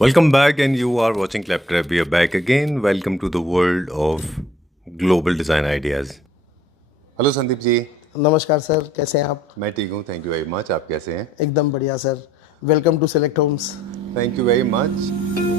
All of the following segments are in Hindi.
Welcome back, and you are watching Claptrap. We are back again. Welcome to the world of global design ideas. Hello Sandeep ji. नमस्कार सर, कैसे हैं आप? मैं ठीक हूँ, थैंक यू वेरी मच। आप कैसे हैं? एकदम बढ़िया sir. Welcome to Select Homes. Thank you very much.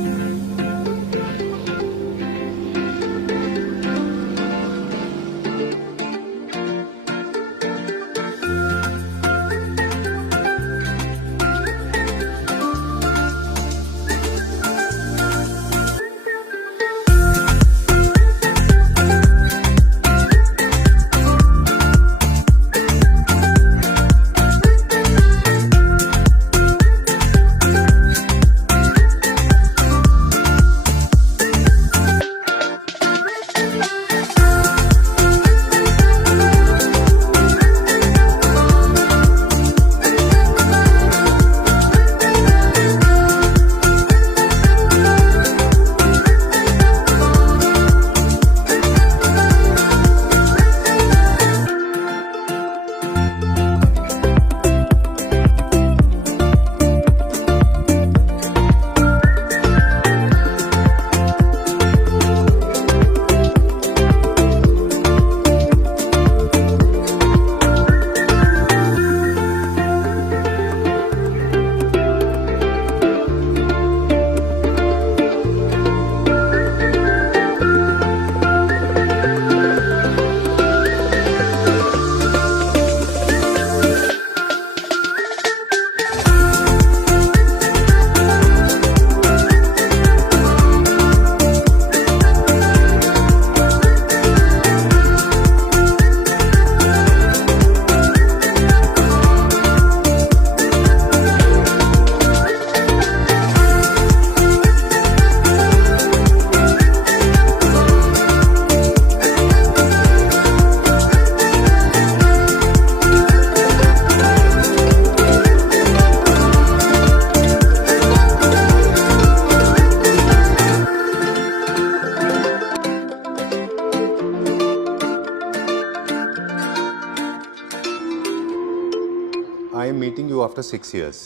I am meeting you after 6 years.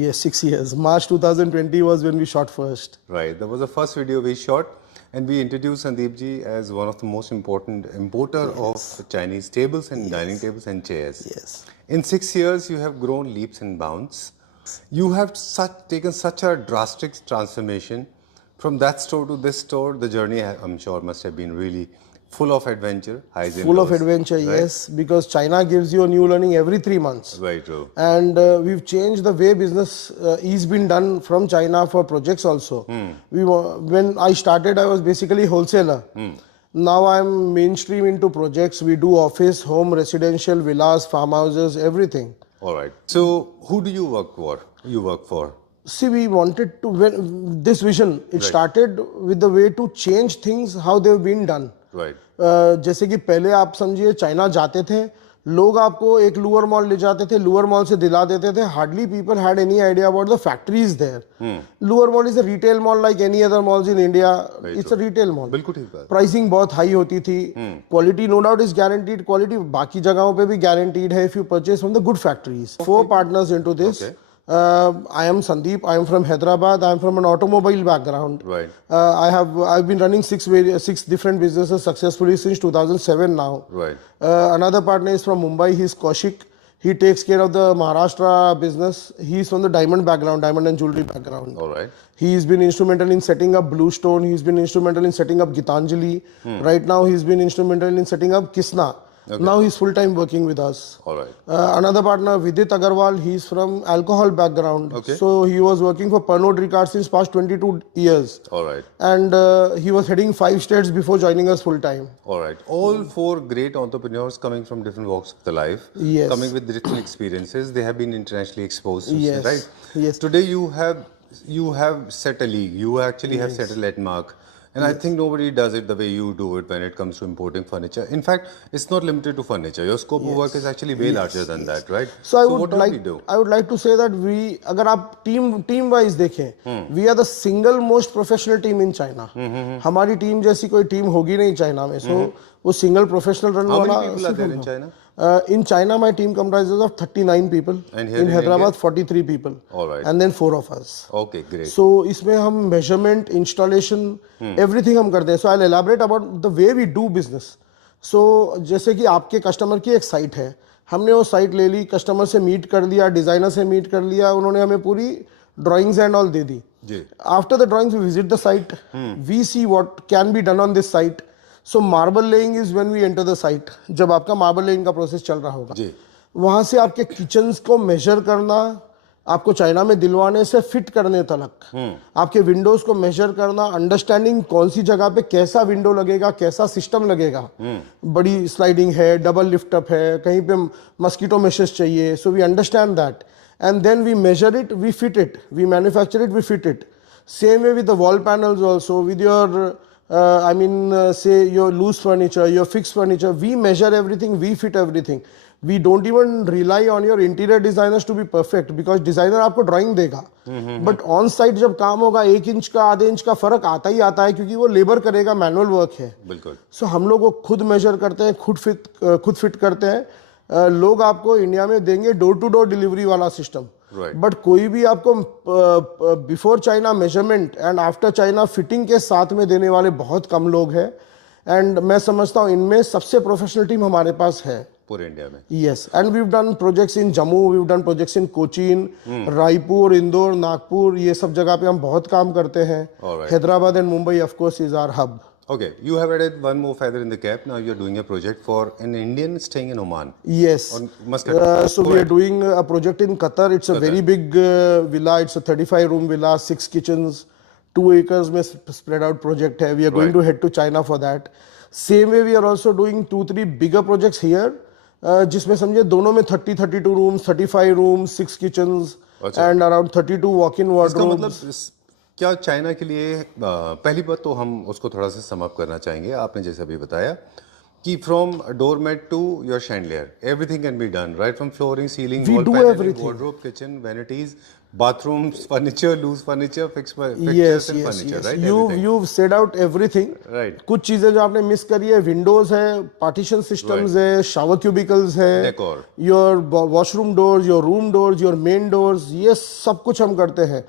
Yes, 6 years. March 2020 was when we shot first. Right, that was the first video we shot, and we introduced Sandeep ji as one of the most important importer of Chinese tables and dining tables and chairs. Yes. In 6 years, you have grown leaps and bounds. You have taken such a drastic transformation from that store to this store. The journey, I'm sure, must have been really full of adventure, highs and Full of lows, adventure, right? yes, because China gives you a new learning every 3 months. Very true. And we've changed the way business is been done from China for projects also. When I started, I was basically wholesaler. Now I'm mainstream into projects. We do office, home, residential, villas, farmhouses, everything. All right. So, who do you work for? See, we wanted to, when this vision, it started with the way to change things, how they've been done. Right. जैसे कि पहले आप समझिए चाइना जाते थे, लोग आपको एक लूअर मॉल ले जाते थे, लूअर मॉल से दिला देते थे. Hardly people had any idea about the factories there. Lure mall is a retail mall like any other malls in India. It's a retail mall. बिल्कुल ठीक बात. प्राइसिंग बहुत हाई होती थी. Quality no doubt is guaranteed. Quality बाकी जगहों पे भी गारंटीड है if you purchase from the good factories. 4 partners into this. I am Sandeep. I am from Hyderabad. I am from an automobile background. Right. I've been running 6 different businesses successfully since 2007 now. Right. Another partner is from Mumbai. He's Kaushik. He takes care of the Maharashtra business. He's from the diamond background, diamond and jewelry background. All right. He's been instrumental in setting up Bluestone. He's been instrumental in setting up Gitanjali. Right now, he's been instrumental in setting up Kisna. Okay. Now he's full-time working with us. All right. Another partner, Vidit Agarwal, he's from alcohol background. Okay. So he was working for Pernod Ricard since past 22 years. All right. And he was heading 5 states before joining us full-time. All right. All 4 great entrepreneurs coming from different walks of the life. Yes. Coming with different experiences. They have been internationally exposed. Yes. Right? Yes. Today you have set a league. You actually have set a landmark. And I think nobody does it the way you do it when it comes to importing furniture. In fact, it's not limited to furniture. Your scope of work is actually way larger than that, right? So I what do we do? I would like to say that we, अगर आप team wise देखें, we are the single most professional team in China. हमारी team जैसी कोई team होगी नहीं चाइना में. So वो single professional run How वाला. many people are there in China? In China, my team comprises of 39 people. And here in in Hyderabad, 43 people. All right. And then 4 of us. Okay, great. So इसमें हम measurement, installation, everything हम करते हैं. So I'll elaborate about the way we do business. So जैसे कि आपके कस्टमर की एक साइट है, हमने वो साइट ले ली, कस्टमर से मीट कर लिया, डिजाइनर से मीट कर लिया, उन्होंने हमें पूरी ड्राइंग्स एंड ऑल दे दी. जी. After the drawings, we visit the site. We see what can be done on this site. So marble laying is when we enter the site. जब आपका marble laying का प्रोसेस चल रहा होगा, जी. वहां से आपके किचन्स को मेजर करना, आपको चाइना में दिलवाने से फिट करने तक, आपके विंडोज को मेजर करना, अंडरस्टैंडिंग कौन सी जगह पे कैसा विंडो लगेगा, कैसा सिस्टम लगेगा, बड़ी स्लाइडिंग है, डबल लिफ्ट अप है, कहीं पे मस्कीटो मेशेस चाहिए. So we understand that and then we measure it, we fit it, we manufacture it, we fit it. Same way with the wall panels also, with your say your loose furniture, your fixed furniture, we measure everything, we fit everything. We don't even rely on your interior designers to be perfect because designer आपको drawing देगा, but on site जब काम होगा 1 इंच का, आधे इंच का फर्क आता ही आता है क्योंकि वो लेबर करेगा, मैनुअल वर्क है. बिल्कुल. So हम लोग वो खुद मेजर करते हैं, खुद फिट करते हैं. लोग आपको इंडिया में देंगे डोर टू डोर डिलीवरी वाला सिस्टम, बट कोई भी आपको before China measurement and after China fitting के साथ में देने वाले बहुत कम लोग हैं. एंड मैं समझता हूँ इनमें सबसे प्रोफेशनल टीम हमारे पास है पूरे इंडिया में. Yes, and we have done projects in Jammu, we have done projects in Cochin, Raipur, Indore, Nagpur, ये सब जगह पे हम बहुत काम करते हैं. Hyderabad and Mumbai of course is our hub. Okay, you have added one more feather in the cap. Now you're doing a project for an Indian staying in Oman. Yes. On Muscat. So we are doing a project in Qatar. It's a very big villa. It's a 35-room villa, 6 kitchens, 2 acres में spread out project है. We are going to head to China for that. Same way we are also doing 2-3 bigger projects here, जिसमें समझे दोनों में 30-32 rooms, 35 rooms, 6 kitchens and around 32 walk-in wardrobes. इसका मतलब क्या चाइना के लिए पहली बात तो हम उसको थोड़ा सा सम अप करना चाहेंगे. आपने जैसे अभी बताया कि from doormat to your chandelier everything can be done, right from flooring, ceiling, wall panelling, wardrobe, kitchen, vanities, bathrooms, furniture, loose furniture, fixtures and furniture, right? You've said out everything. Right. कुछ चीजें जो आपने मिस करी है, विंडोज है, पार्टीशन सिस्टम्स है, शावर क्यूबिकल्स है, decor, your washroom doors, your room doors, your main doors, ये सब कुछ हम करते हैं.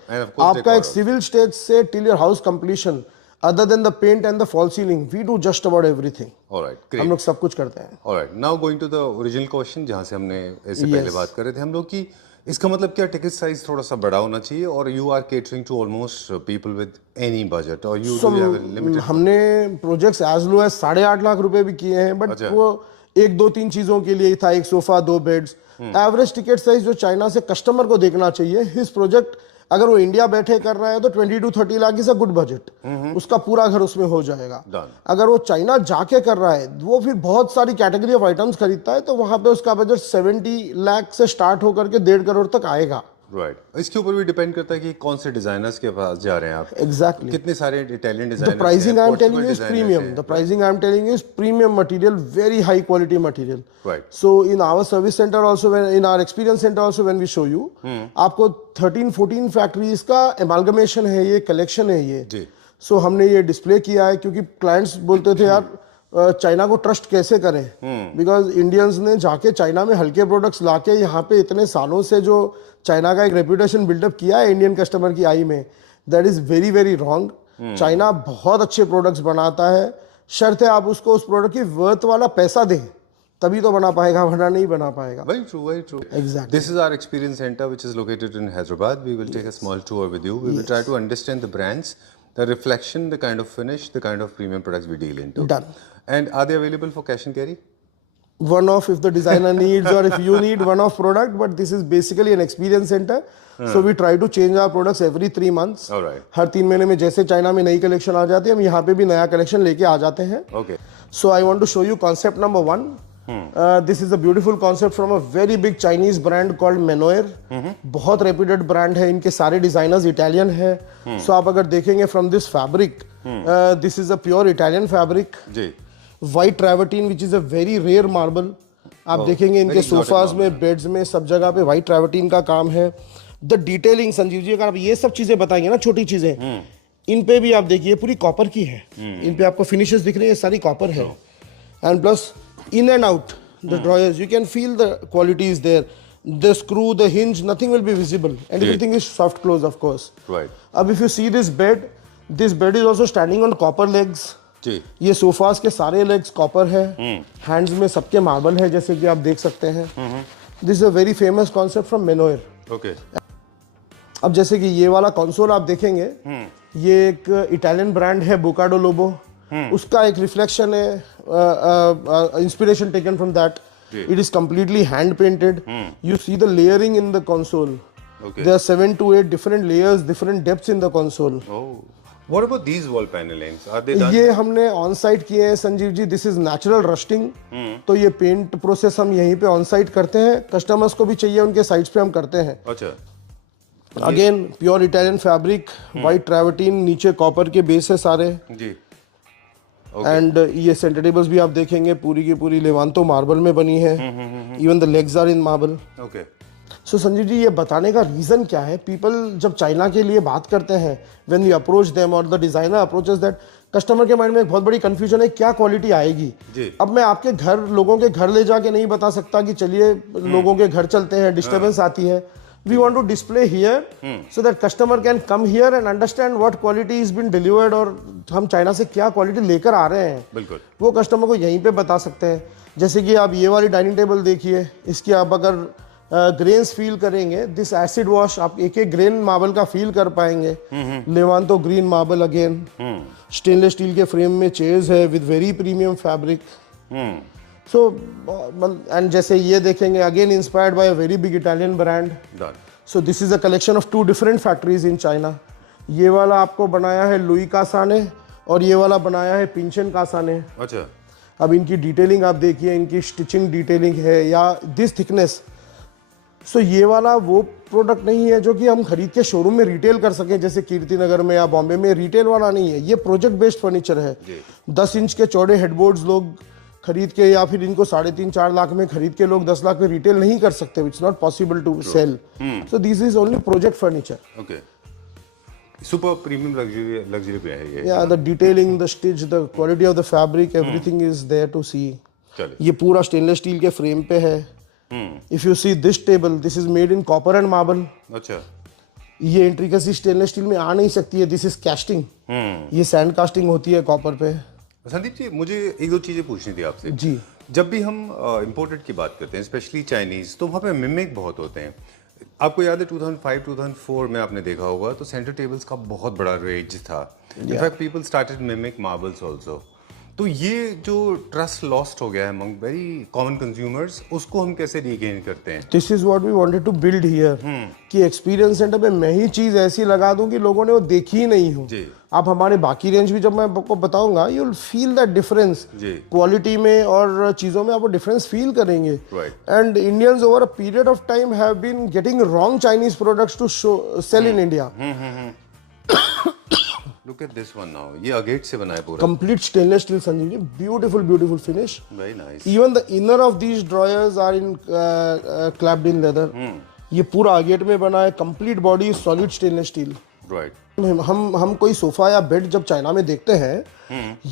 आपका एक सिविल स्टेज से till your house completion, other than the paint and the false ceiling, we do just about everything. Alright, great. हम लोग सब कुछ करते हैं. Alright, now going to the original question जहाँ से हमने इससे पहले बात कर रहे थे हम लोग की, इसका मतलब क्या टिकट साइज थोड़ा सा बड़ा होना चाहिए और you are catering to almost people with any budget or you do have a limited. हमने projects as low as 8.5 lakh रुपए भी किए हैं, बट वो 1-2-3 चीजों के लिए ही था, एक sofa, 2 beds. Average ticket size जो चाइना से कस्टमर को देखना चाहिए, हिज प्रोजेक्ट अगर वो इंडिया बैठे कर रहा है तो 20 to 30 lakh is a good budget, उसका पूरा घर उसमें हो जाएगा. अगर वो चाइना जाके कर रहा है, वो फिर बहुत सारी कैटेगरी ऑफ आइटम्स खरीदता है, तो वहां पे उसका बजट 70 लाख से स्टार्ट होकर के 1.5 करोड़ तक आएगा. राइट. इसके ऊपर भी डिपेंड करता है कि कौन से डिजाइनर्स के पास जा रहे हैं आप. एग्जैक्टली. कितने सारे Italian designers. The pricing I am telling you is premium. The pricing I am telling you is premium material, very high quality material. Right. So in our service centre also, in our experience centre also when we show you, आपको 13-14 फैक्ट्रीज का एमालगमेशन है, ये कलेक्शन है ये जी. सो हमने ये डिस्प्ले किया है क्योंकि क्लाइंट्स बोलते थे यार चाइना को ट्रस्ट कैसे करें, बिकॉज इंडियंस ने जाके चाइना में हल्के प्रोडक्ट्स लाके यहाँ पे इतने सालों से जो चाइना का एक रेपुटेशन बिल्डअप किया है इंडियन कस्टमर की आई में, that is very very wrong. China बहुत अच्छे प्रोडक्ट्स बनाता है, शर्त है आप उसको उस प्रोडक्ट की वर्थ वाला पैसा दें, तभी तो बना पाएगा, वरना नहीं बना पाएगा. Very true, very true. Exactly. This is our experience center which is located in Hyderabad. We will take a small tour with you. We will try to understand the brands, the reflection, the kind of finish, the kind of premium products we deal into. Done. And are they available for cash and carry? One off if the designer needs or if you need one off product, but this is basically an experience center. So we try to change our products every 3 months. All right. हर 3 महीने में जैसे चाइना में नई कलेक्शन आ जाती है, हम यहाँ पे भी नया कलेक्शन लेके आ जाते हैं. Okay. So I want to show you concept number 1. This is a beautiful concept from a very big Chinese brand called Menoir. बहुत reputed brand है, इनके सारे designers Italian है. So आप अगर देखेंगे from this fabric, this is a pure Italian fabric. Ji. White travertine which is a very rare marble. आप देखेंगे इनके सोफाज में, बेड्स में, सब जगह पे व्हाइट ट्रैवर्टीन का काम है. द डिटेलिंग संजीव जी, अगर आप ये सब चीजें बताएंगे ना, छोटी चीजें, इन पे भी आप देखिए पूरी कॉपर की है. इन पे आपको फिनिशेस दिख रही है, सारी कॉपर है. And plus in and out the drawers, you can feel the quality is there. The screw, the hinge, nothing will be visible, and everything is soft close, of course. Right. अब if you see this bed is also standing on copper legs. जी. ये सोफास के सारे लेग्स कॉपर है, हैंड्स में सबके मार्बल है, जैसे कि आप देख सकते हैं. This is a very famous concept from मेनोयर. ओके. अब जैसे कि ये वाला कंसोल आप देखेंगे, ये एक इटालियन ब्रांड है बोकाडो लोबो. उसका एक रिफ्लेक्शन है, inspiration taken from that. It is completely hand painted. You see the layering in the console. There are 7 to 8 different layers, different depths in the console. Oh. What about these wall panelings? Are they done? ये हमने ऑन साइट किए हैं Sanjeev ji. This is natural rusting. तो ये पेंट प्रोसेस हम यहीं पे ऑन साइट करते हैं. कस्टमर्स को भी चाहिए उनके साइट्स पे हम करते हैं. अच्छा. Again pure Italian fabric, white travertine, नीचे कॉपर के बेस है सारे. जी. एंड ये सेंटर टेबल्स भी आप देखेंगे पूरी की पूरी लेवांतो मार्बल में बनी है. Even the legs are in marble. Okay. So Sanjeev ji, ये बताने का रीज़न क्या है? पीपल जब चाइना के लिए बात करते हैं, व्हेन वी अप्रोच देम और the designer approaches that, customer के माइंड में एक बहुत बड़ी कंफ्यूजन है, क्या क्वालिटी आएगी. अब मैं आपके घर, लोगों के घर ले जाके नहीं बता सकता कि चलिए लोगों के घर चलते हैं, डिस्टर्बेंस आती है. We want to display here so that customer can come here and understand what quality is been delivered, और हम चाइना से क्या क्वालिटी लेकर आ रहे हैं. बिल्कुल. वो कस्टमर को यहीं पे बता सकते हैं. जैसे कि आप ये वाली डाइनिंग टेबल देखिए, इसकी आप अगर ग्रेन्स फील करेंगे, दिस एसिड वॉश, आप एक एक ग्रेन मार्बल का फील कर पाएंगे. Levanto green marble again. Stainless steel के फ्रेम में चेयर्स है with very premium fabric. So and जैसे ये देखेंगे, again inspired by a very big Italian brand. So this is a collection of 2 different factories in China. ये वाला आपको बनाया है लुई कासा ने, और ये वाला बनाया है पिंचन कासा ने. अच्छा. अब इनकी डिटेलिंग आप देखिए, इनकी स्टिचिंग डिटेलिंग है, या दिस थिकनेस. सो ये वाला वो प्रोडक्ट नहीं है जो कि हम खरीद के शोरूम में रिटेल कर सकें, जैसे कीर्ति नगर में या बॉम्बे में. रिटेल वाला नहीं है, ये प्रोजेक्ट बेस्ड फर्नीचर है. 10 इंच के चौड़े हेडबोर्ड्स लोग खरीद के, या फिर इनको 3.5-4 लाख में खरीद के लोग 10 लाख में रिटेल नहीं कर सकते. It's not possible to sell. So this is only project furniture. Okay. Super premium luxury पे है ये. या the detailing, the stitch, the quality of the fabric, everything is there to see. ये पूरा स्टेनलेस स्टील के फ्रेम पे है. If you see this table, this is made in copper and marble. अच्छा. ये इंट्रिकेसी स्टेनलेस स्टील में आ नहीं सकती है. This is casting. ये सैंड कास्टिंग होती है कॉपर पे. संदीप जी, मुझे 1-2 चीजें पूछनी थी आपसे. जी. जब भी हम इम्पोर्टेड की बात करते हैं, स्पेशली चाइनीज, तो वहाँ पे मिमिक बहुत होते हैं. आपको याद है 2005-2004 में आपने देखा होगा, तो सेंटर टेबल्स का बहुत बड़ा रेंज था. In fact people started mimic marbles also. तो ये जो ट्रस्ट लॉस्ट हो गया है अमंग वेरी कॉमन कंज्यूमर्स, उसको हम कैसे रीगेन करते हैं? This is what we wanted to build here, कि एक्सपीरियंस सेंटर पे मैं ही चीज ऐसी लगा दूं कि लोगों ने वो देखी ही नहीं हो. आप हमारे बाकी रेंज भी जब मैं आपको बताऊंगा, you will feel that difference quality में और चीजों में. आप वो डिफरेंस फील करेंगे. And Indians over a period of time have been getting wrong Chinese products to sell in India. Look at this one now. ये अगेट से बना है पूरा. Complete stainless steel, Sanjeev ji. Beautiful, beautiful finish. Very nice. Even the inner of these drawers are in clapped in leather. ये पूरा अगेट में बना है. Complete body is solid stainless steel. Right. हम कोई सोफा या बेड जब चाइना में देखते हैं,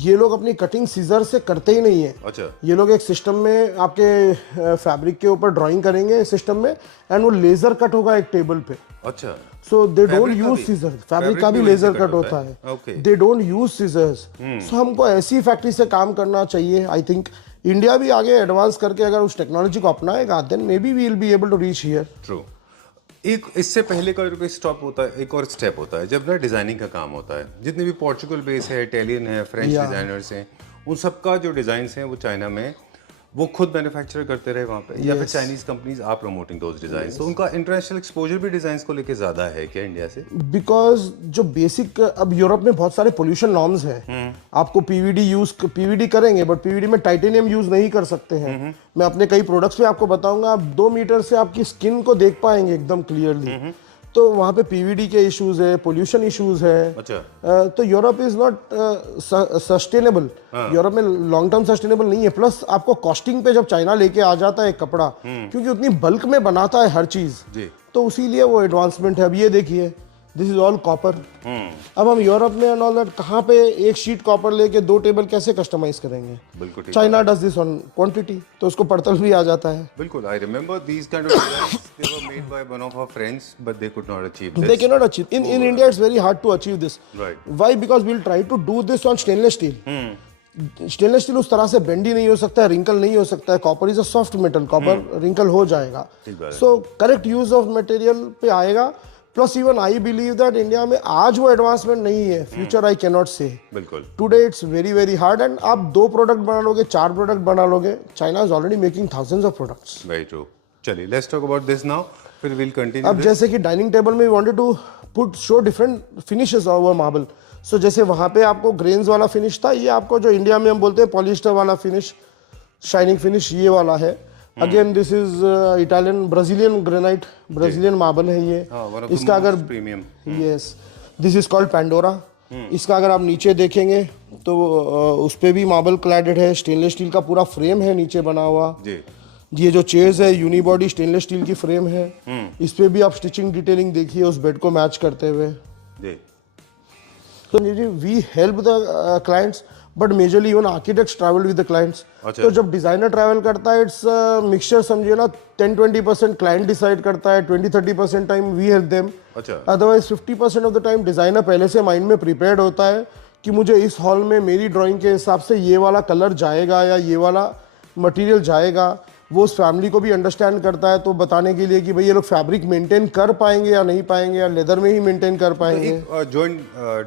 ये लोग अपनी कटिंग सीजर से करते ही नहीं है. अच्छा. ये लोग एक सिस्टम में आपके फैब्रिक के ऊपर ड्राइंग करेंगे सिस्टम में, एंड वो लेजर कट होगा एक टेबल पे. अच्छा. So they don't use scissor. Fabric का भी लेजर कट होता है. They don't use scissors. So हमको ऐसी फैक्ट्री से काम करना चाहिए. आई थिंक इंडिया भी आगे एडवांस करके अगर उस टेक्नोलॉजी को अपनाएगा, then may be we will be able to reach here. True. एक इससे पहले का कोई स्टॉप होता है, एक और स्टेप होता है जब ना डिजाइनिंग का काम होता है. जितने भी पोर्चुगल बेस है, इटालियन है, फ्रेंच डिजाइनर्स हैं, उन सबका जो डिजाइन्स हैं वो चाइना में वो खुद मैन्युफैक्चर करते रहे वहाँ पे, या फिर Chinese companies are promoting those designs. तो उनका इंटरनेशनल एक्सपोजर भी डिजाइन्स को लेके ज्यादा है क्या इंडिया से? बिकॉज जो बेसिक, अब यूरोप में बहुत सारे पोल्यूशन नॉर्म्स हैं. आपको पीवीडी करेंगे, बट पीवीडी में टाइटेनियम यूज नहीं कर सकते हैं. मैं अपने कई प्रोडक्ट्स पे आपको बताऊंगा, आप 2 मीटर से आपकी स्किन को देख पाएंगे एकदम क्लियरली. तो वहाँ पे पीवीडी के इश्यूज है, पोल्यूशन इश्यूज है. अच्छा. तो Europe is not sustainable. Europe में लॉन्ग टर्म सस्टेनेबल नहीं है. प्लस आपको कॉस्टिंग पे जब चाइना लेके आ जाता है कपड़ा, क्योंकि उतनी बल्क में बनाता है हर चीज, तो उसी लिए वो एडवांसमेंट है. अब ये देखिए, दिस इज ऑल कॉपर। अब हम यूरोप में एंड ऑल दैट कहाँ पे एक शीट कॉपर लेके 2 टेबल कैसे कस्टमाइज करेंगे? बिल्कुल ठीक। China does this on quantity, तो उसको पड़तल भी आ जाता है। बिल्कुल, I remember these kind of designs, they were made by one of our friends, but they could not achieve this. They cannot achieve. In India, it's very hard to achieve this. Right. Why? Because we'll try to do this on stainless steel. Stainless steel उस तरह से बेंडी नहीं हो सकता है, रिंकल नहीं हो सकता है। Copper is a soft metal, copper wrinkle हो जाएगा। So correct use of material पे आएगा। Plus even I believe that India में आज वो एडवांसमेंट नहीं है, future I can not say. बिल्कुल, today it's very very hard. And आप 2 प्रोडक्ट बना लोगे, 4 प्रोडक्ट बना लोगे, China is already making thousands of products. Very true. चलिए, let's talk about this now, फिर विल कंटिन्यू। अब जैसे कि डाइनिंग टेबल में we wanted to put show different finishes over marble. So जैसे वहाँ पे आपको ग्रेन्स वाला फिनिश था, ये आपको जो इंडिया में हम बोलते हैं पॉलिस्टर वाला फिनिश, शाइनिंग फिनिश, ये वाला है। Again this is Italian Brazilian granite, Brazilian marble है ये। इसका अगर premium, yes, this is called Pandora. इसका अगर आप नीचे देखेंगे तो उस पे भी मार्बल क्लैडेड है, स्टेनलेस स्टील का पूरा फ्रेम है नीचे बना हुआ जी। ये जो चेयर्स है यूनिबॉडी स्टेनलेस स्टील की फ्रेम है। इस पे भी आप स्टिचिंग डिटेलिंग देखिए उस बेड को मैच करते हुए जी। तो we help the clients, but majorly even architects travel with the clients. तो जब डिजाइनर ट्रैवल करता है, इट्स मिक्सचर, समझिए ना, 10-20% क्लाइंट डिसाइड करता है, 20-30% time we help them. Otherwise 50% of the time designer पहले से माइंड में प्रिपेयर्ड होता है कि मुझे इस हॉल में मेरी ड्राइंग के हिसाब से ये वाला कलर जाएगा या ये वाला मटेरियल जाएगा। वो उस फैमिली को भी अंडरस्टैंड करता है, तो बताने के लिए कि भाई ये लोग फैब्रिक मेंटेन कर पाएंगे या नहीं पाएंगे, या लेदर में ही मेंटेन कर पाएंगे। Joint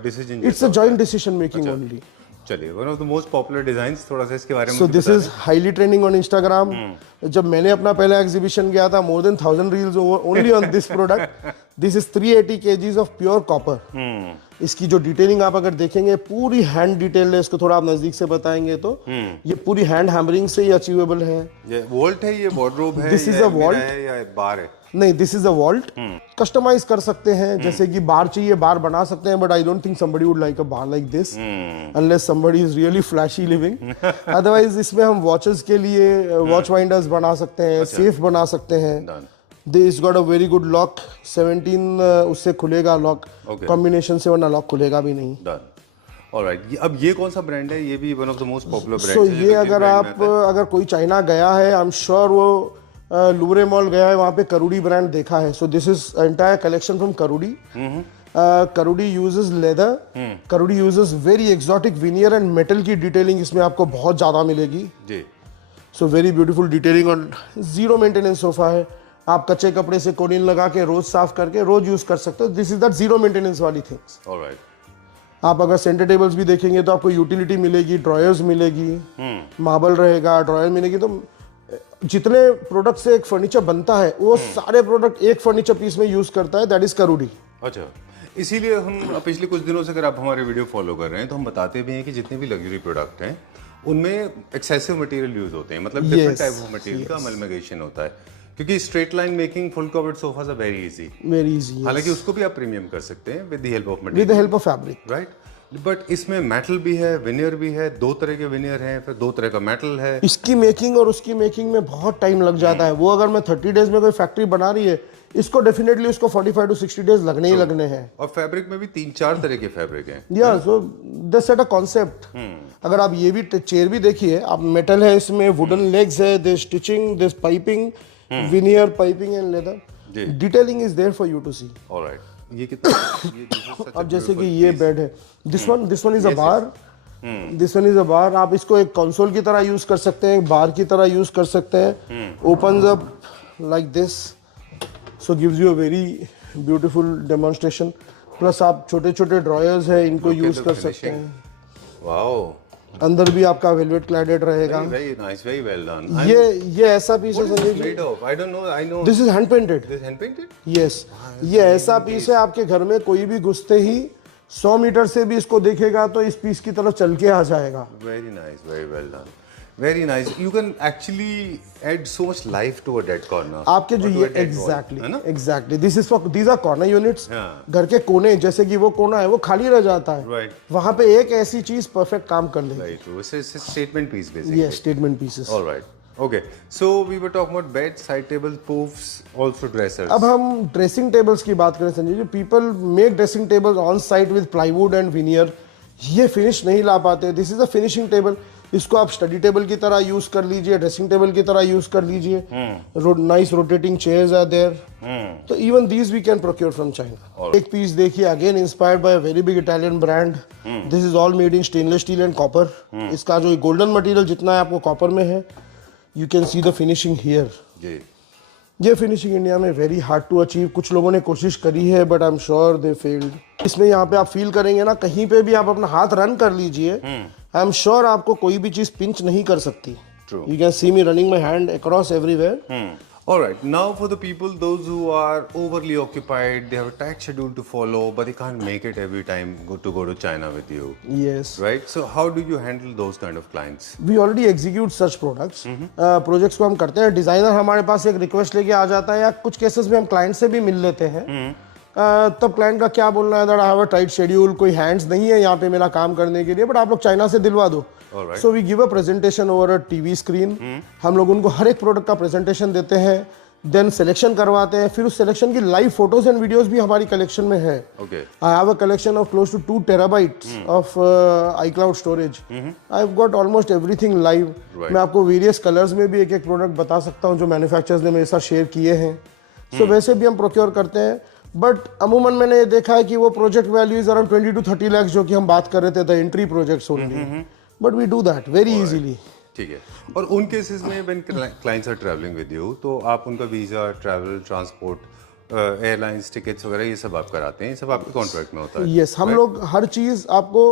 decision, it's a joint decision making only. चलिए, one of the most popular designs, थोड़ा सा इसके बारे में। So this is highly trending on Instagram. जब मैंने अपना पहला एग्जीबिशन किया था, more than 1000 reels only on this product. This is 380 kgs of pure copper. इसकी जो डिटेलिंग आप अगर देखेंगे, पूरी हैंड डिटेल है। इसको थोड़ा आप नजदीक से बताएंगे तो ये पूरी हैंड हैमरिंग से ही अचीवेबल है। ये वॉल्ट है, ये वार्डरोब है, दिस इज अ वॉल्ट या बार है? नहीं, this is a vault. Customize कर सकते हैं, जैसे कि बार चाहिए बार बना सकते हैं, but I don't think somebody would like a bar like this unless somebody is really flashy living. Otherwise इसमें हम वॉचेस के लिए वॉच वाइंडर्स बना सकते हैं, सेफ बना सकते हैं। This got a very good lock, 17 उससे खुलेगा लॉक कॉम्बिनेशन से, वरना लॉक खुलेगा भी नहीं। ऑलराइट, अब ये कौन सा ब्रांड है? ये भी one of the most popular brand है। ये अगर कोई चाइना गया है, आई एम श्योर वो लूरे मॉल गया है, वहाँ पे करूडी ब्रांड देखा है। So this is entire collection from करूडी। करूडी यूजेस लेदर, करूडी uses very exotic veneer and metal की डिटेलिंग इसमें आपको बहुत ज्यादा मिलेगी जी। So very beautiful detailing on zero maintenance sofa है। आप कच्चे कपड़े से कोनिन लगा के रोज साफ करके रोज यूज कर सकते हो। This is that zero maintenance वाली थिंग्स। ऑलराइट, आप अगर सेंटर टेबल्स भी देखेंगे तो आपको यूटिलिटी मिलेगी, ड्रॉयर्स मिलेगी, मार्बल रहेगा, ड्रॉयर मिलेगी। तो जितने प्रोडक्ट से एक फर्नीचर बनता है, वो सारे प्रोडक्ट एक फर्नीचर पीस में यूज करता है, दैट इज करूडी। अच्छा, इसीलिए हम पिछले कुछ दिनों से अगर आप हमारे वीडियो फॉलो कर रहे हैं तो हम बताते भी हैं कि जितने भी लग्जरी प्रोडक्ट हैं उनमें एक्सेसिव मटेरियल यूज होते हैं, मतलब डिफरेंट टाइप ऑफ मटेरियल का अमलगेशन होता है, क्योंकि straight line making full covered sofas are very easy. हालांकि उसको भी आप प्रीमियम कर सकते हैं with the help of material, with the help of fabric, right. But इसमें मेटल भी है, विनियर भी है, 2 तरह के विनियर हैं, फिर 2 तरह का मेटल है। इसकी मेकिंग और उसकी मेकिंग में बहुत टाइम लग जाता है। वो अगर मैं 30 डेज में कोई फैक्ट्री बना रही है, इसको डेफिनेटली उसको 45 to 60 डेज लगने ही लगने हैं। और फैब्रिक में भी 3-4 तरह के फैब्रिक हैं। या सो दे सेट अ कॉन्सेप्ट। अगर आप ये भी चेयर भी देखिए, आप मेटल है इसमें, वुडन लेग्स है, the stitching, the piping, veneer piping and leather, detailing is there for you to see. Alright, ये कितना अब जैसे कि ये बेड है, this one is a bar, this one is a bar. आप इसको एक कंसोल की तरह यूज कर सकते हैं, बार की तरह यूज कर सकते हैं। Opens up like this, so gives you a very beautiful demonstration. Plus आप छोटे छोटे ड्रॉयर्स है, इनको यूज कर सकते हैं। वाओ, अंदर भी आपका वेलवेट क्लैडेड रहेगा। Very nice, very well done. ये ऐसा पीस है Sandeep ji, I don't know, I know this is hand painted. This hand painted, yes. ये ऐसा पीस है, आपके घर में कोई भी घुसते ही 100 मीटर से भी इसको देखेगा तो इस पीस की तरफ चल के आ जाएगा। Very nice, very well done, very nice. You can actually add so much life to a dead corner. आपके जो ये exactly this is for, these are corner units. घर के कोने, जैसे कि वो कोना है वो खाली रह जाता है, राइट, वहां पे एक ऐसी चीज परफेक्ट काम कर लेगी। राइट, वो statement piece basically. Yes, statement pieces. All right, Okay, so we were talking about beds, side tables, poofs, also dressers. अब हम ड्रेसिंग टेबल्स की बात करें Sanjay ji, people make dressing tables on site with plywood and veneer, ये फिनिश नहीं ला पाते. This is a finishing table. इसको आप स्टडी टेबल की तरह यूज कर लीजिए, ड्रेसिंग टेबल की तरह यूज कर लीजिए. Nice rotating chairs are there. तो even these we can procure from China. एक पीस देखिए, again inspired by a very big Italian brand. This is all made in stainless steel and copper. इसका जो गोल्डन मटेरियल जितना है आपको कॉपर में है. You can see the finishing here. जी. ये फिनिशिंग इंडिया में वेरी हार्ड टू अचीव. कुछ लोगों ने कोशिश करी है but I am sure they failed. इसमें यहाँ पे आप फील करेंगे ना, कहीं पे भी आप अपना हाथ रन कर लीजिए, आई एम श्योर आपको कोई भी चीज पिंच नहीं कर सकती. You can C me running my hand across everywhere. All right, now for the people, those who are overly occupied, they have a tight schedule to follow, but they can't make it every time to go to China with you. Yes. Right? So how do you handle those kind of clients? We already execute such products. Projects को हम करते हैं. डिजाइनर हमारे पास एक रिक्वेस्ट लेके आ जाता है, या कुछ केसेस में हम क्लाइंट से भी मिल लेते हैं. तब क्लाइंट का क्या बोलना है, that I have a tight schedule, कोई हैंड्स नहीं है यहाँ पे मेरा काम करने के लिए, बट आप लोग चाइना से दिलवा दो. So we give a presentation over a TV screen. हम लोग उनको हर एक प्रोडक्ट का प्रेजेंटेशन देते हैं, देन सिलेक्शन करवाते हैं. फिर उस सिलेक्शन की लाइव फोटोज एंड वीडियोस भी हमारी कलेक्शन में है. I have a collection of close to 2 terabytes ऑफ iCloud storage. I have got almost everything live. मैं आपको वेरियस कलर्स में भी एक एक प्रोडक्ट बता सकता हूँ जो मैन्युफैक्चरर्स ने मेरे साथ शेयर किए हैं. सो वैसे भी हम प्रोक्योर करते हैं, बट अमूमन मैंने ये देखा है कि वो project value is around 20 to 30 lakhs, जो कि हम बात कर रहे थे, the entry projects only. But we do that very easily. ठीक है. और उन केसेस में when clients are travelling with you, तो आप उनका visa, travel, transport, airlines tickets वगैरह ये सब आप कराते हैं, ये सब आपके कॉन्ट्रैक्ट में होता है? यस, हम लोग हर चीज आपको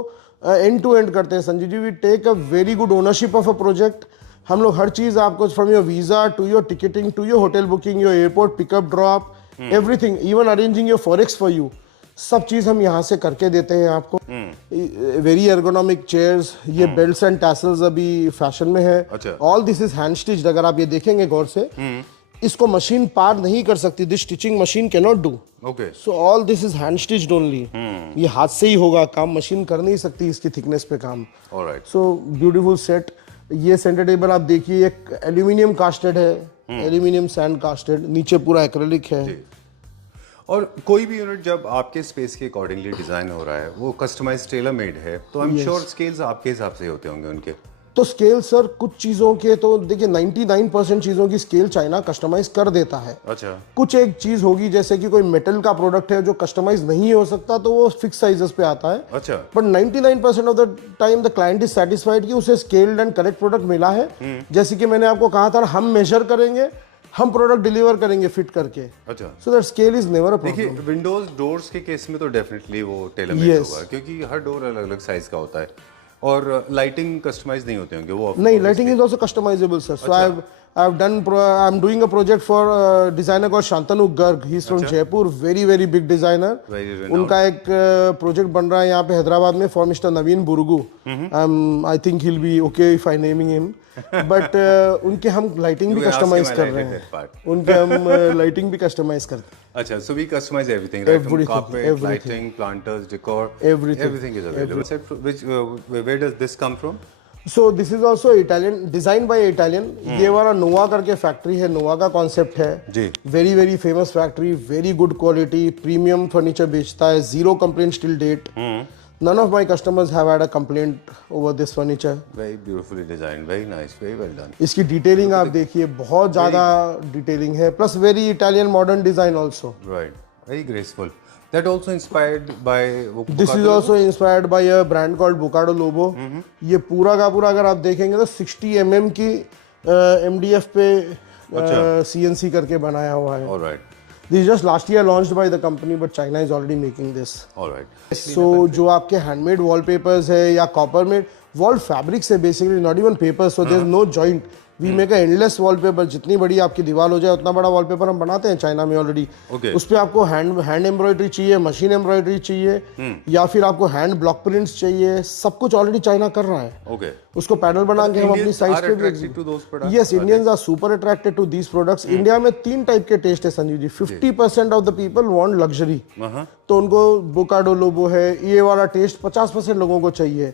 एंड टू एंड करते हैं Sanjay ji. We take a very good ownership of a project. हम लोग हर चीज आपको, from your visa to your ticketing to your hotel booking, your airport pickup drop, everything, even arranging your forex for you, सब चीज हम यहाँ से करके देते हैं आपको. Very ergonomic chairs. ये बेल्ट्स एंड टैसल्स अभी फैशन में है. All this is hand stitched. अगर आप ये देखेंगे गौर से, इसको मशीन पार नहीं कर सकती. This stitching machine can not do. So all this is hand stitched only. ये हाथ से ही होगा काम, मशीन कर नहीं सकती इसकी थिकनेस पे काम. So beautiful set. ये सेंटर टेबल आप देखिए, एक एल्यूमिनियम कास्टेड है, एल्यूमिनियम सैंड कास्टेड, नीचे पूरा एक्रेलिक है. और कोई भी यूनिट जब आपके स्पेस के अकॉर्डिंगली डिजाइन हो रहा है, वो कस्टमाइज टेलर मेड है, तो आई एम श्योर स्केल्स आपके हिसाब से होते होंगे उनके. तो स्केल सर, कुछ चीजों के तो देखिए 99% चीजों की स्केल चाइना कस्टमाइज कर देता है. अच्छा. कुछ एक चीज होगी, जैसे कि कोई मेटल का प्रोडक्ट है जो कस्टमाइज नहीं हो सकता, तो वो फिक्स साइजेस पे आता है. अच्छा. But 99% of the time the client is satisfied कि उसे स्केल्ड एंड करेक्ट प्रोडक्ट मिला है. जैसे कि मैंने आपको कहा था, हम मेजर करेंगे, हम प्रोडक्ट डिलीवर करेंगे फिट करके. अच्छा. So that scale is never a problem. देखिए, विंडोज डोर्स के केस में तो डेफिनेटली वो टेलर मेड होगा, क्योंकि हर डोर अलग अलग साइज का होता है. और लाइटिंग कस्टमाइज नहीं होते होंगे वो? नहीं, lighting is also customizable sir. So I am doing a project for designer called Shantanu Garg. He is from Jaipur, very very big designer. उनका एक प्रोजेक्ट बन रहा है यहाँ पे हैदराबाद में for mister Naveen Burgu. I think he will be okay if I naming him. But उनके हम लाइटिंग भी कस्टमाइज कर रहे हैं. उनके हम लाइटिंग भी कस्टमाइज करते हैं. अच्छा, so we customize everything, right? From carpet, lighting, planters, decor, everything is available. So, where does this come from? So this is also Italian, designed by Italian. ये वाला नोवा करके फैक्ट्री है, नोवा का कॉन्सेप्ट है जी. Very very famous factory, very good quality, premium furniture बेचता है, zero complaint still date. None of my customers have had a complaint over this furniture. Very beautifully designed, very nice, very well done. इसकी डिटेलिंग आप देखिए, बहुत ज़्यादा डिटेलिंग है, plus very Italian modern design also. Right, very graceful. That also inspired by. This is also inspired by a brand called Bucado Lobo. ये पूरा का पूरा अगर आप देखेंगे तो 60 mm की MDF पे CNC करके बनाया हुआ है. All right. This is just last year launched by the company, but China is already making this. All right. So जो आपके handmade wallpapers है या copper made wall fabrics है, basically not even paper, so there's no joint. We make a endless wallpaper. जितनी बड़ी आपकी दीवार हो जाए उतना बड़ा वॉलपेपर हम बनाते हैं चाइना में ऑलरेडी. उस पर आपको हैंड एम्ब्रॉयडरी चाहिए, मशीन एम्ब्रॉयडरी चाहिए, या फिर आपको हैंड ब्लॉक प्रिंट्स चाहिए, सब कुछ ऑलरेडी चाइना कर रहा है. उसको पैनल बना के हम अपनी साइट पे. Yes, Indians are super attracted to these products. India में 3 टाइप के टेस्ट है Sanjeev ji. 50% of the people want luxury, तो उनको बुकाडो लोबो है, ये वाला टेस्ट 50% लोगों को चाहिए.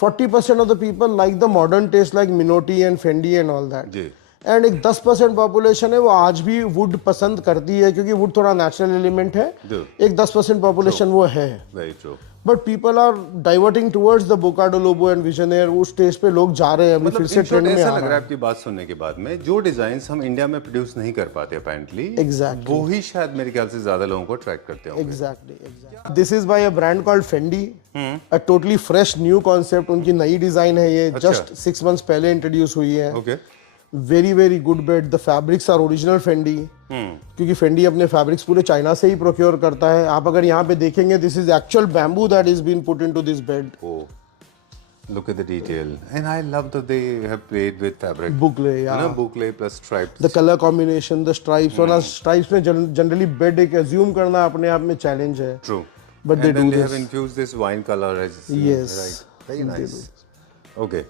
40% off the people like the modern taste like Minotti and Fendi and all that. And एक 10% पॉपुलेशन है वो आज भी वुड पसंद करती है क्योंकि वुड थोड़ा नेचुरल एलिमेंट है। एक 10% पॉपुलेशन वो है। Very true. But people are diverting towards the Boca do Lobo and Visionnaire, उस स्टेज पे लोग जा रहे हैं अभी फिर से ट्रेंड में आ ऐसा रहा लग है। रहा है आपकी बात सुनने के बाद में, जो डिजाइन्स हम इंडिया में प्रोड्यूस नहीं कर पाते अपेरेंटली, Exactly. वो ही शायद मेरे ख्याल से ज्यादा लोगों को अट्रैक्ट करते होंगे। Exactly. This is by a brand called Fendi, a totally fresh new concept. उनकी नई डिजाइन है ये, जस्ट 6 मंथ्स पहले इंट्रोड्यूस हुई है। Okay. Very very good bed. The fabrics are original Fendi, क्योंकि फेंडी अपने फैब्रिक्स पूरे चाइना से ही प्रोक्योर करता है। आप अगर यहाँ पे देखेंगे, this is actual bamboo that is been put into this bed. Look at the detail, and I love that they have played with fabric. बुकले, या बुकले plus stripes. The colour combination, the stripes, और स्ट्राइप्स में जनरली बेड एक अज्यूम करना अपने आप में चैलेंज है। True. But they and then do they this. have infused this wine color as Yes. right. Very nice. Okay.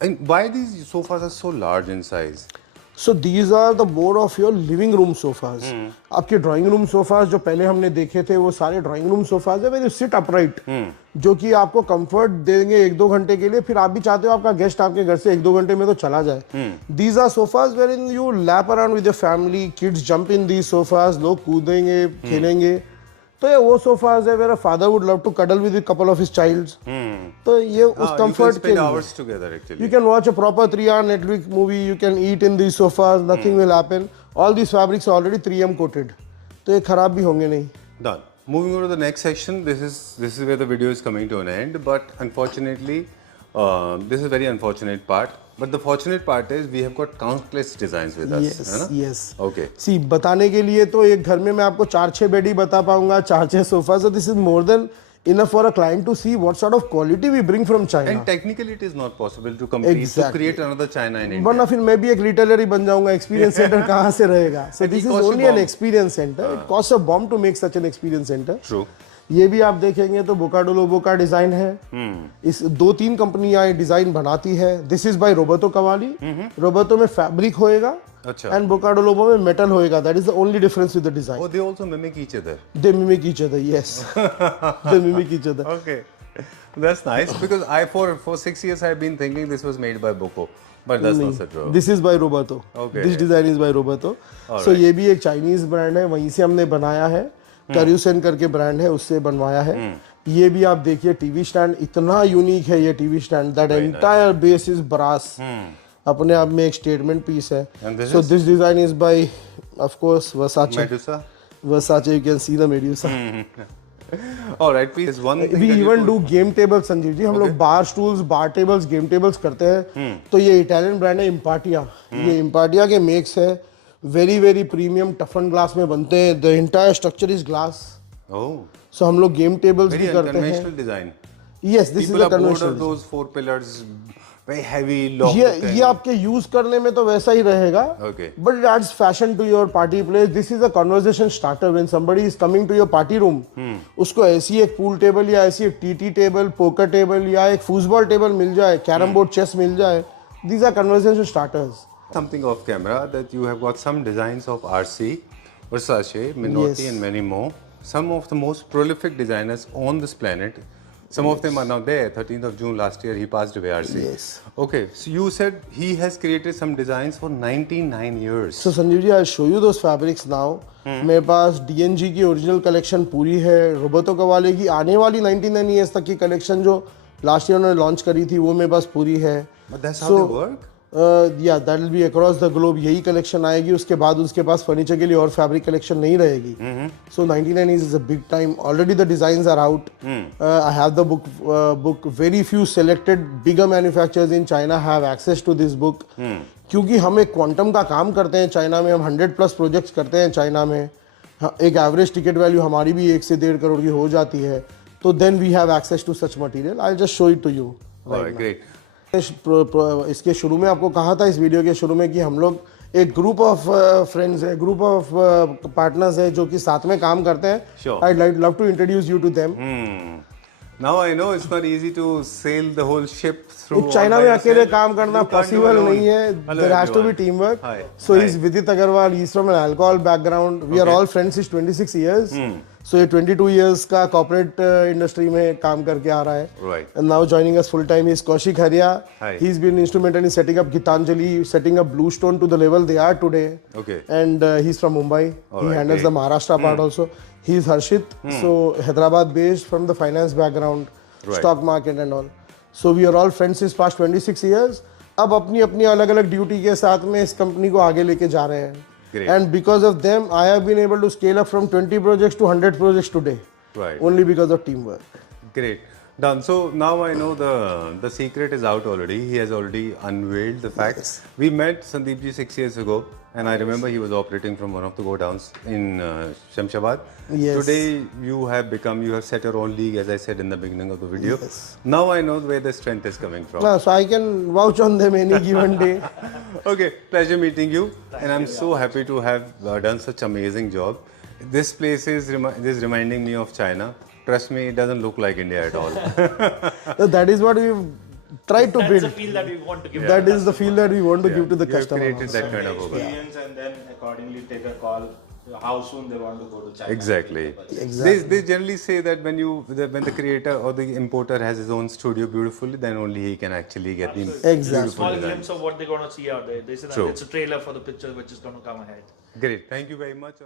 And why these sofas are so large in size? So these are the more of your living room sofas. आपके ड्राइंग रूम सोफाज जो पहले हमने देखे थे वो सारे ड्राइंग रूम सोफाज है वेरी सिट अपराइट, जो कि आपको कंफर्ट देंगे 1-2 घंटे के लिए, फिर आप भी चाहते हो आपका गेस्ट आपके घर से 1-2 घंटे में तो चला जाए। These are sofas where in you lap around with your family, kids jump in these sofas, लोग कूदेंगे खेलेंगे। तो ये वो सोफाज है where father would love to cuddle with couple of his childs. तो ये उस कंफर्ट के लिए you can watch a proper 3-hour Netflix movie, you can eat in these sofas, nothing will happen. All these fabrics are already 3M coated, तो ये खराब भी होंगे नहीं। Done. Moving on to the next section. This is where the video is coming to an end, but unfortunately, this is a very unfortunate part. But the fortunate part is we have got countless designs with us. Yes, है ना? yes. Okay. See, बताने के लिए तो एक घर में मैं आपको 4-6 बेड ही बता पाऊंगा, 4-6 sofa. So this is more than enough for a client to see what sort of quality we bring from China. And technically, it is not possible to complete to create another China in India. वरना फिर मैं भी एक रिटेलर ही बन जाऊंगा, एक्सपीरियंस सेंटर कहाँ से रहेगा? So this is only an experience center. It costs a bomb to make such an experience center. True. ये भी आप देखेंगे तो बोकाडो लोबो का डिजाइन है। इस 2-3 कंपनियां डिजाइन बनाती है। This is by Roberto qawwali. Roberto में फैब्रिक होएगा, अच्छा, एंड बोकाडो लोबो में मेटल होएगा। That is the only difference with the design. Oh, they also mimic each other. They mimic each other, yes. They mimic each other. Okay, that's nice because for 6 years I've been thinking this was made by Boko, but that's not so true. This is by Roberto. Okay. This design is by Roberto. So ये भी एक चाइनीज ब्रांड है, वहीं से हमने बनाया है। करूसेन करके ब्रांड है, उससे बनवाया है। ये भी आप देखिए टीवी स्टैंड, इतना यूनिक है ये TV stand. That entire base is brass, अपने आप में एक स्टेटमेंट पीस है। So this design is by of course Versace. Versace, you can see the Medusa. All right, please. One thing We that you even told- do game tables, Sanjeev ji. हम लोग bar stools, bar tables, game tables करते हैं। तो ये इटालियन ब्रांड है इम्पार्टिया। ये इम्पार्टिया के मेक्स है, वेरी वेरी प्रीमियम टफन ग्लास में बनते हैं। The entire structure is glass. Oh, सो हम लोग गेम टेबल्स very भी करते हैं। unconventional design. Yes, this is People the are bored of conventional. those 4 pillars, very heavy, long. ये आपके यूज करने में तो वैसा ही रहेगा, Okay. But it adds fashion to your party place. This is a conversation starter when somebody is coming to your party room. उसको ऐसी एक पूल टेबल या ऐसी एक टीटी टेबल, पोकर टेबल या एक फुटबॉल टेबल मिल जाए, कैरम बोर्ड, चेस मिल जाए, these are conversation starters. Something off camera that you have got some designs of RC, Versace, Minotti, Yes. and many more. Some of the most prolific designers on this planet. Some of them are now there. 13th of June last year, he passed away, RC. Yes. Okay, so you said he has created some designs for 99 years. So Sanjeev ji, I show you those fabrics now. मेरे पास डीएनजी की ओरिजिनल कलेक्शन पूरी है। रोबर्टो कवाले की आने वाली 99 ईयर्स तक की कलेक्शन जो लास्ट ईयर उन्होंने लॉन्च करी थी, वो मेरे पास पूरी है। But that's how they work? या that will be across the globe, यही कलेक्शन आएगी। उसके बाद उसके पास फर्नीचर के लिए और फैब्रिक कलेक्शन नहीं रहेगी। So 99 is a big time. Already the designs are out. I have the book. Very few selected bigger manufacturers in China have access to this book, क्योंकि हम एक क्वांटम का काम करते हैं चाइना में। हम 100+ प्रोजेक्ट्स करते हैं चाइना में। एक एवरेज टिकट वैल्यू हमारी भी 1 से 1.5 करोड़ की हो जाती है। तो then we have access to such material. I just show it to you. Alright, great. इसके शुरू में आपको कहा था, इस वीडियो के शुरू में, कि हम लोग एक ग्रुप ऑफ फ्रेंड्स है, ग्रुप ऑफ पार्टनर्स है जो कि साथ में काम करते हैं। Sure. I'd love to introduce you to them. Now I know it's not easy to sail the whole ship through. China all में by अकेले yourself. काम करना You can't do possible alone. नहीं है। Hello, There has to be everyone. teamwork. Hi. So Hi. he's Vidit Agarwal. He's from an alcohol background. We are Okay. all friends since 26 years. So ये 22 years का corporate industry में काम करके आ रहा है. Right. And now joining us full time is Kaushik Haria. Hi. He's been instrumental in setting up Gitanjali, setting up Bluestone to the level they are today. Okay. And he's from Mumbai. He Alright, handles great. the Maharashtra part also. He's Harshit, so Hyderabad based from the finance background, Right. stock market and all. So we are all friends since past 26 years. अब अपनी अपनी अलग अलग ड्यूटी के साथ में इस कंपनी को आगे लेके जा रहे हैं. Great. And because of them, I have been able to scale up from 20 projects to 100 projects today. Right. Only because of teamwork. Great. Done. So now I know the secret is out already. He has already unveiled the facts. We met Sandeep ji 6 years ago, and I remember he was operating from one of the godowns in Shamshabad. Yes. Today you have set your own league, as I said in the beginning of the video. Yes. Now I know where the strength is coming from. So I can vouch on them any given day. Okay, pleasure meeting you, and I'm so happy to have done such amazing job. This place is reminding me of China. Trust me, it doesn't look like India at all. So that is what we've tried to That's build. the feel that we want to give. That is the feel that we want to give to the You have customer. created that kind of a experience and then accordingly take a call how soon they want to go to China. Exactly. Exactly. They generally say that when the creator or the importer has his own studio beautifully, then only he can actually get the Exactly. Small design. glimpse of what they're going to see out there. They say that True. it's a trailer for the picture which is going to come ahead. Great. Thank you very much.